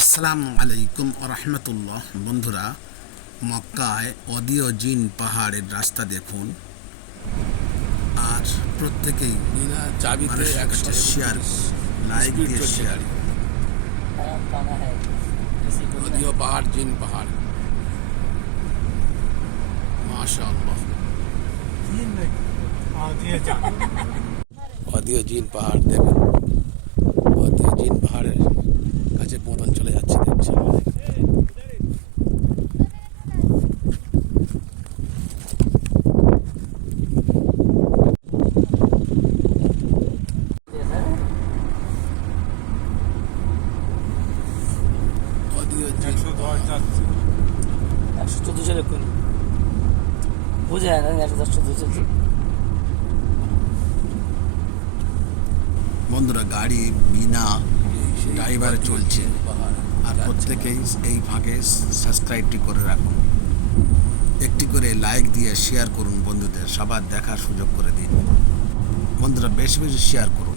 আসসালামু আলাইকুম রহমতুল্লাহ। বন্ধুরা মক্কায় অদিও জিন পাহাড়ের রাস্তা দেখুন। আর প্রত্যেকেই শেয়ার লাইক দিয়ে শেয়ার অদিও পাহাড় জিন পাহাড়। মাশাআল্লাহ। অদিও জিন পাহাড় দেখুন। একশো কোন বুঝে যায় না একশো বন্ধুরা, গাড়ি বিনা ড্রাইভার চলছে। আর প্রত্যেকেই এই ফাঁকে সাবস্ক্রাইবটি করে রাখুন। একটি করে লাইক দিয়ে শেয়ার করুন বন্ধুদের। সবার দেখার সুযোগ করে দিন। বন্ধুরা, বেশি বেশি শেয়ার করুন।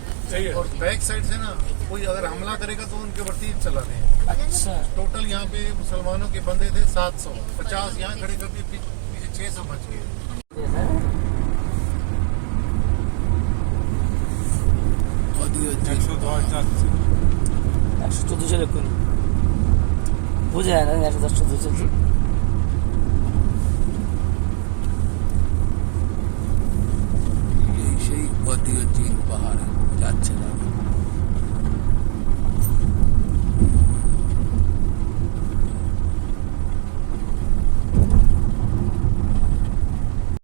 और बैक साइड से ना कोई अगर हमला करेगा तो उनके ऊपर तीर चला दें अच्छा टोटल यहाँ पे मुसलमानों के बंदे थे सात सौ पचास यहाँ खड़े कर दिए पीछे पीछे छह सौ बच गए অদিও জিন একশো চোদ্দো চলে কোন বুঝে যায় না একশো দশ চোদ্দো চলছে এই সেই অদিও জিন পাহাড় got to love you.